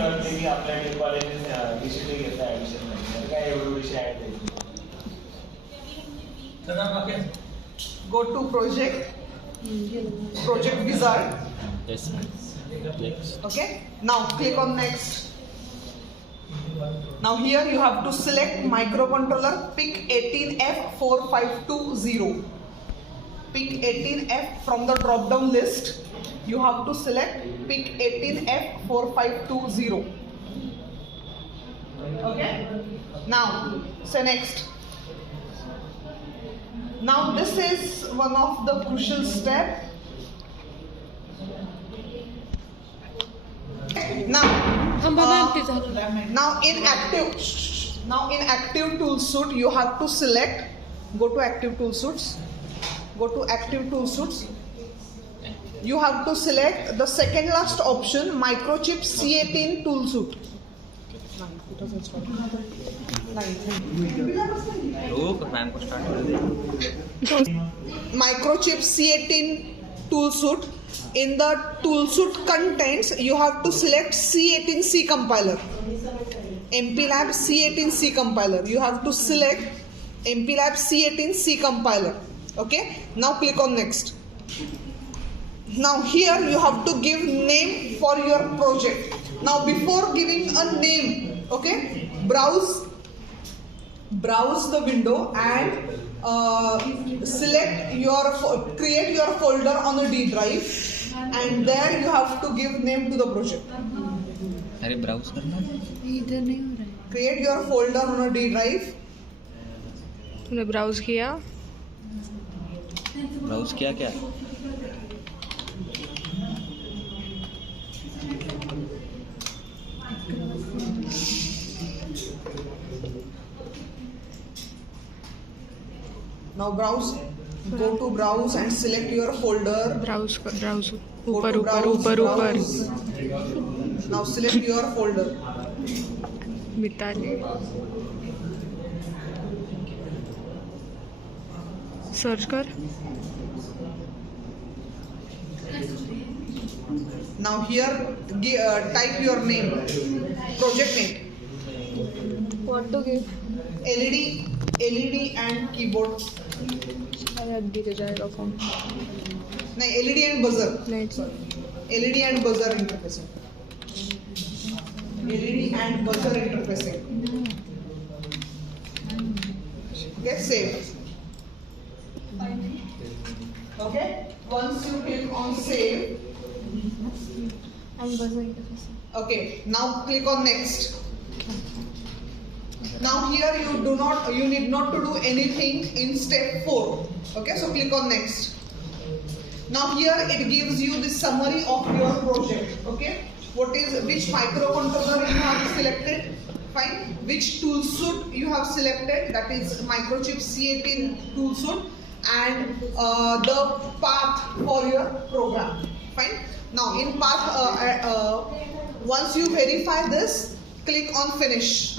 वाटते की आपल्या कॉलेजेस डिजिटल घेता ऍडमिशन नाही काय एवढं विषय add Go to project wizard. Yes. Next. Okay, now click on next. Now here you have to select microcontroller PIC 18F4520. PIC 18F from the drop down list. You have to select PIC 18F4520. Okay, now say next. Now this is one of the crucial step. Now in active tool suite you have to select. Go to active tool suites. Go to active tool suites. You have to select the second last option, microchip C18 tool suite. Microchip C18 tool suite. In the tool suite contents, you have to select C18C compiler. MPLAB C18C compiler. You have to select MPLAB C18C compiler. Okay. Now click on next. Now here you have to give name for your project. Now before giving a name, okay, browse the window and create your folder on a D drive, and there you have to give name to the project. अरे browse करना इधर नहीं हो रहा है. Create your folder on a D drive. तूने browse किया? Browse किया क्या? Now browse. Go to browse and select your folder. Browse Go ऊपर to ऊपर browse, ऊपर ऊपर browse. Now select your folder. Mitali search कर. Now here type your name, project name. What to give? LED and keyboard. अरे अभी तो जाएगा phone. नहीं, LED and buzzer. नहीं LED and buzzer interfacing. LED and buzzer interfacing. Okay, save. Okay, once you click on save. and buzzer interface. Okay, now click on next. Now here you need not to do anything in step 4. Okay, so click on next. Now here it gives you the summary of your project. Okay, which microcontroller you have selected, fine, which tool suite you have selected, that is microchip C18 tool suite, and the path for your program, fine. Now in path, once you verify this, click on finish.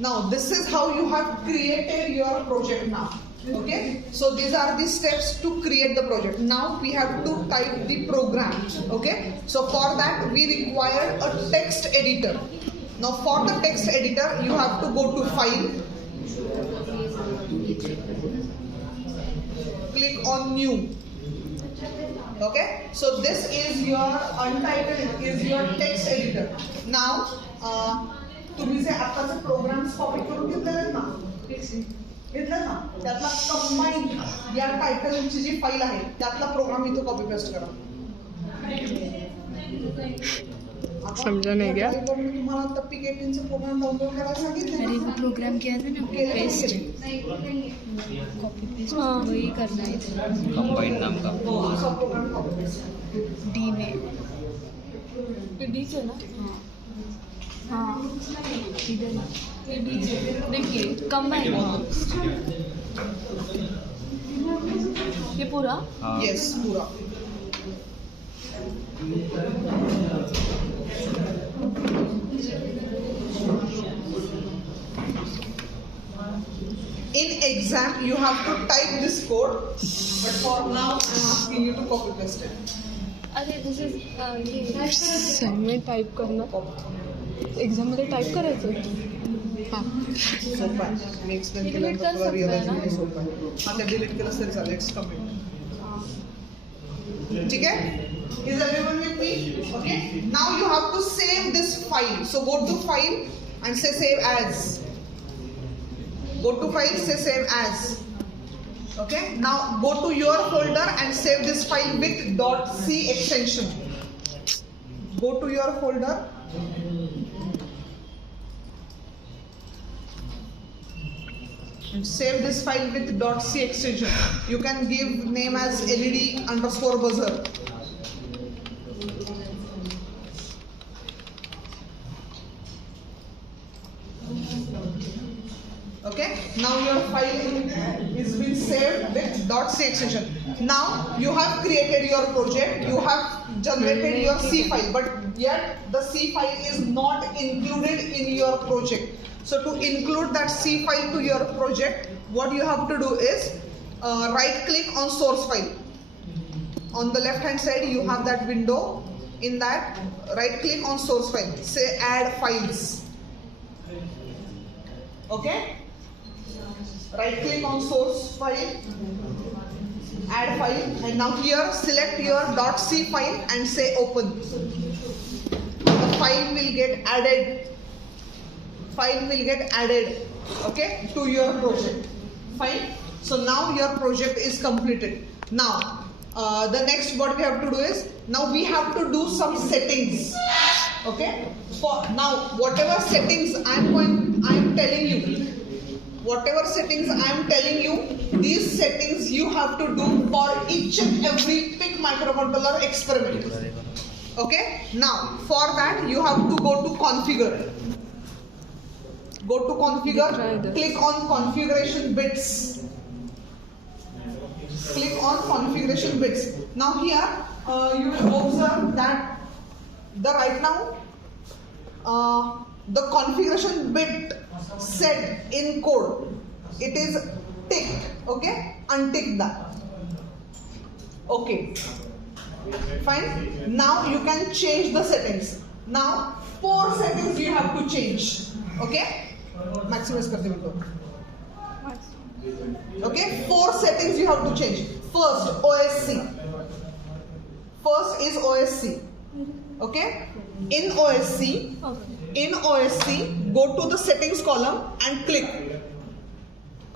Now this is how you have created your project now. Okay, so these are the steps to create the project. Now we have to type the program. Okay, so for that we require a text editor. Now for the text editor you have to go to file, click on new. Okay, so this is your untitled, is your text editor. Now तुम्ही जे आताचे programmes copy करून घेतलेले ना, त्यातला combine या टायटलची जी file आहे त्यातला programme इथे कॉपी पेस्ट करा. समझा नहीं क्या? मी तुम्हाला आता PIC 18 चे प्रोग्राम डाउनलोड करायला सांगितले. अरे वो प्रोग्राम किया था ना, पेस्ट कॉपी पेस्ट वही करना है. कंबाइंड नाम का सब प्रोग्राम कॉपी पेस्ट डी में डी से ना. हाँ इधर देखिए कंबाइन ये पूरा. यस पूरा. In exam you have to type this code, but for now I am asking you to copy paste it. अरे अरे दिस इज असाइनमेंट टाईप करणं एक्झाममध्ये टाईप करायचं हां सोपं आहे. मी एक्सप्लेन Delete केलं कर तुला सकते रिअलाइज हैं ना? होईल सोपं आहे. हां ते डिलीट केलं तरी चालेल. It's complete. ठीक आहे. Is everyone with me? Okay. Now you have to save this file. So go to file and say save as. Go to file, say save as. Okay. Now go to your folder and save this file with .c extension. Go to your folder. And save this file with .c extension. You can give name as LED_buzzer. Okay. Now your file is been saved with .c extension. Now you have created your project. You have generated your C file, but yet the C file is not included in your project. So to include that C file to your project, what you have to do is right click on source file. On the left hand side you have that window. In that, right click on source file. Say add files. Okay? Right click on source file, add file, and now here select your .c file and say open. The file will get added. Okay, to your project. Fine. So now your project is completed. Now the next what we have to do is, now we have to do some settings. Okay. For now, whatever settings I am telling you, whatever settings I am telling you, these settings you have to do for each and every PIC microcontroller experiment. Okay. Now for that you have to go to configure. Go to configure, click on configuration bits. Click on configuration bits. Now here you will observe that right now the configuration bit set in code, it is ticked. Okay, untick that. Okay, fine. Now you can change the settings. Now 4 settings you have to change. Okay, maximize करते हैं. Okay, 4 settings you have to change. First, OSC. First is OSC. Okay, in OSC, go to the settings column and click.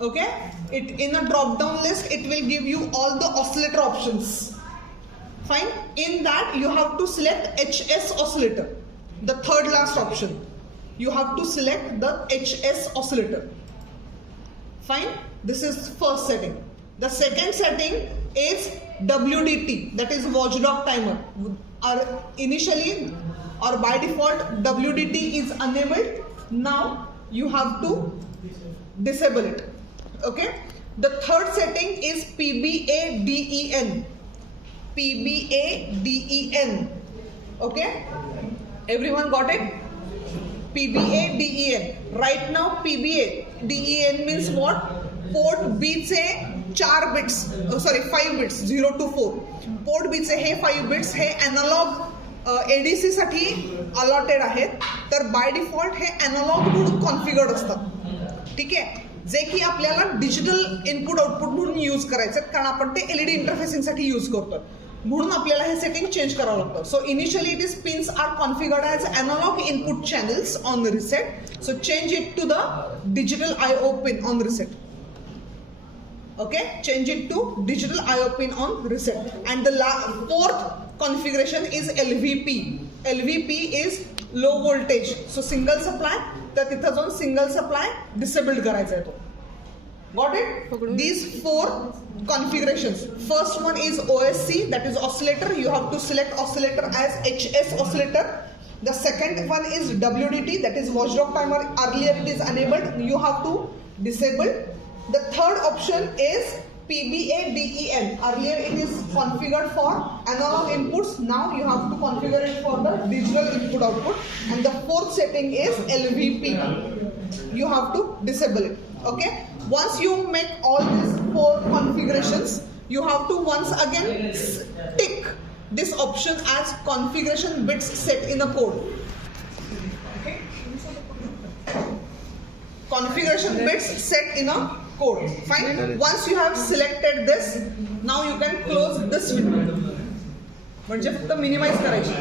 Okay, it in a drop down list it will give you all the oscillator options. Fine. In that you have to select HS oscillator, the third last option. You have to select the HS oscillator. Fine. This is first setting. The second setting is WDT, that is watchdog timer. Initially or by default WDT is enabled. Now you have to disable it. Okay. The third setting is PBADEN. PBADEN. Okay. Everyone got it? PBADEN. Right now PBADEN means what? Port B से 4 bits, 5 bits, 0 to 4. Port B चे हे 5 bits हे analog ADC साठी allotted आहेत. तर by default hey analog म्हणून configured असतात. ठीक आहे. जे की आपल्याला डिजिटल इनपुट आउटपुट म्हणून यूज करायचे, कारण आपण ते LED इंटरफेसिंग साठी यूज करतो. म्हणून आपल्याला हे सेटिंग चेंज करावं लागतं. So initially it is pins are configured as analogue input channels on reset. So change it to the digital IO pin on reset. Okay, change it to digital IO pin on reset. And the fourth configuration is LVP. LVP is low voltage. So single supply, तर तिथं जाऊन single supply disabled करायचा आहे तो. Got it? These 4 configurations. First one is OSC, that is oscillator. You have to select oscillator as HS oscillator. The second one is WDT, that is watchdog timer. Earlier it is enabled. You have to disable. The third option is PBADEN. Earlier it is configured for analog inputs. Now you have to configure it for the digital input output. And the fourth setting is LVP. You have to disable it. Okay. Once you make all these 4 configurations, you have to once again tick this option as configuration bits set in a code. Okay? Configuration bits set in a code. Fine. Once you have selected this, now you can close this window. म्हणजे फक्त minimize करायची.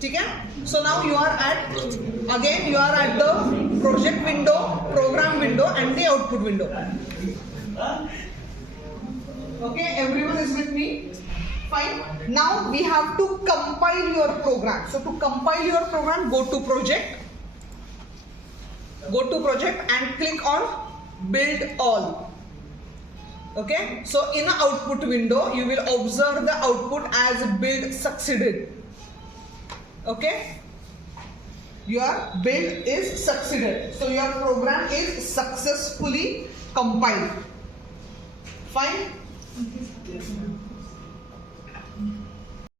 ठीक आहे? So now you are at the project window, program window, and the output window. Okay, everyone is with me? Fine. Now we have to compile your program. So to compile your program, go to project and click on build all. Okay, so in an output window you will observe the output as build succeeded. Okay, your build is succeeded, so your program is successfully compiled. Fine.